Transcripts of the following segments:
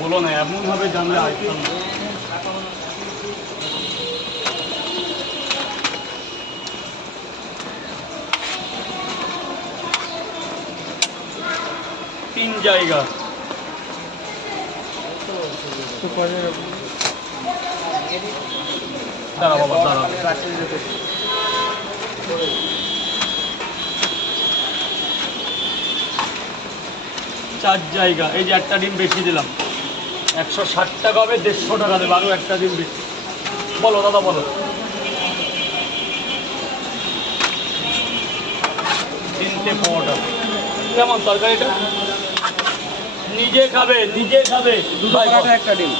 বলো না, এমনভাবে জানলে তিন জায়গা। দাঁড়া বাবা, দাঁড়া। চার জায়গা, এই যে একটা ডিম বেশি দিলাম। একশো ষাট টাকা হবে দেড়শো টাকা দেবে আরও একটা দিন বেশি। বলো দাদা বলো। তিনটে পরোটা। কেমন তরকারিটা? নিজে খাবে নিজে খাবে। দুটো একটা ডিম।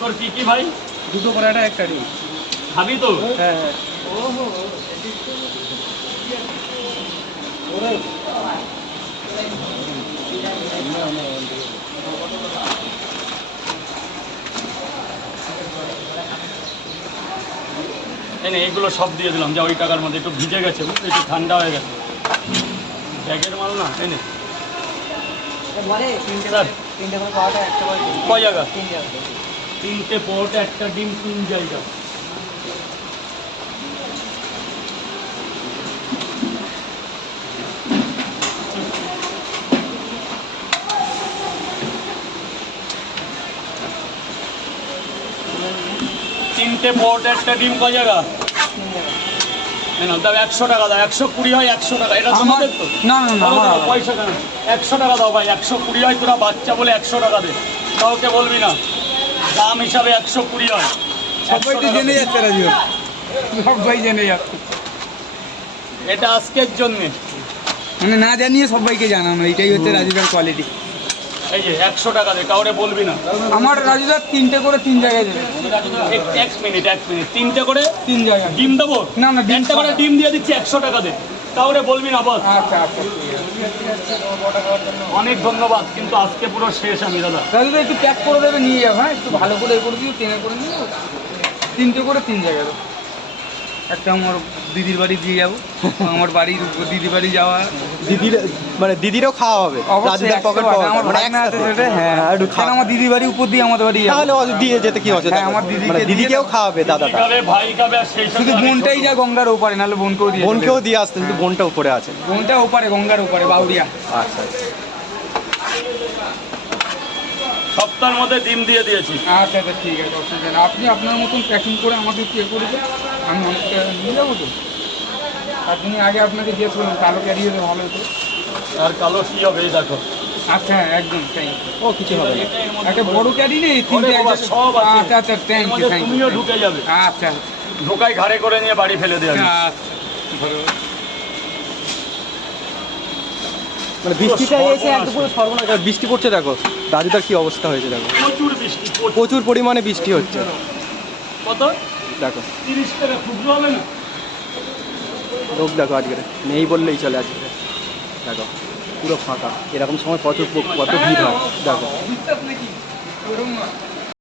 তোর কি কি ভাই? দুটো পরাঠা একটা ডিম। খাবি তো? হ্যাঁ হ্যাঁ। এনে এগুলো সব দিয়ে দিলাম। যা ওই টাকার মধ্যে একটু ভিজে গেছে বুঝলি? একটু ঠান্ডা হয়ে গেছে। ব্যাগের মাল না এনে বলে তিনটে স্যার। তিনটে করে পরাঠা একটা করে ডিম। কয় জায়গা? জায়গা তিনটে পরোটা একটা ডিম তিন জায়গা। তিনটে পরোটা একটা ডিম কয় জায়গা? দাও একশো টাকা দাও একশো কুড়ি হয় একশো টাকা এটা তোমাদের তো। না না। পয়সা কেন? একশো টাকা দাও ভাই একশো কুড়ি হয় তোরা বাচ্চা বলে একশো টাকা দে। কাউকে বলবি না। দাম হিসাবে একশো কুড়ি হয়। সবাই তো জেনে। যাচ্ছে সবাই জেনে যাচ্ছে। এটা আজকের জন্যে। মানে না জানিয়ে সবাইকে জানানো এটাই হচ্ছে রাজুদার কোয়ালিটি এই যে একশো টাকা দে কাউরে বলবি না। আমার রাজুদার তিনটে করে তিন জায়গায় দেবে। এক- এক মিনিট এক মিনিট। তিনটে করে তিন জায়গা ডিম দেবো? না, না, করে ডিম দিয়ে দিচ্ছি একশো টাকা দে কাউরে বলবি না আচ্ছা আচ্ছা। অনেক ধন্যবাদ কিন্তু আজকে পুরো শেষ আমি দাদা। রাজুদা একটু প্যাক করে দেবে নিয়ে যাব হ্যাঁ? একটু ভালো করে এ করে দিও টেনে করে নিও। তিনটে করে তিন জায়গায় দেবো। একটা আমার দিদির বাড়ি দিয়ে যাব। আমার বাড়ির দিদির বাড়ি যাওয়া দিদির মানে দিদিরও খাওয়া হবে? রাজুদার পকেট পাওয়া আমার মানে ভাগনা আছে সেটা, হ্যাঁ। হ্যাঁ, একটু খাওয়া আমার দিদির বাড়ি উপর দিয়ে আমাদের বাড়ি যাব তাহলে ও দিয়ে যেতে কি অসুবিধা হ্যাঁ, আমার দিদিকে মানে দিদিকেও যাব। খাওয়াবে দিদি দাদাটা শুধু বোনটাই যা গঙ্গার ওপারে নাহলে বোনকেও দিয়ে বোনকেও দিয়ে আসতে কিন্তু বোনটা উপরে আছে। বোনটা ওপারে গঙ্গার ওপারে বাউরিয়া। আচ্ছা। সপ্তাহের মধ্যে ডিম দিয়ে দিয়েছি। আচ্ছা আচ্ছা ঠিক আছে অসুবিধা নেই। আপনি আপনার মতন প্যাকিং করে আমাকে পে করে দেন আমি অনেকটা নিয়ে যাব তো। আপনি আগে আপনাকে জিজ্ঞেস করলাম কালো ক্যারিয়ে ভালো হতো আর কালো কি হবে এই দেখো। আচ্ছা হ্যাঁ, একদম তাই ও কিছু হবে একটা বড় ক্যারি নেই তিনটে সব। আচ্ছা আচ্ছা থ্যাংক ইউ তুমিও ঢুকে যাবে। আচ্ছা। ঢোকাই ঘাড়ে করে নিয়ে বাড়ি ফেলে দেওয়া। আচ্ছা ভালো। মানে বৃষ্টিটা এসে একদম সর্বনাশ। বৃষ্টি পড়ছে দেখো রাজুদার কি অবস্থা হয়েছে দেখো। প্রচুর বৃষ্টি প্রচুর। প্রচুর পরিমাণে বৃষ্টি হচ্ছে। কত? দেখো। তিরিশ টাকা খুচরো হবে না? লোক দেখো আজকে নেই বললেই চলে আজকে। দেখো পুরো ফাঁকা। এরকম সময় কত কত ভিড় হয় দেখো।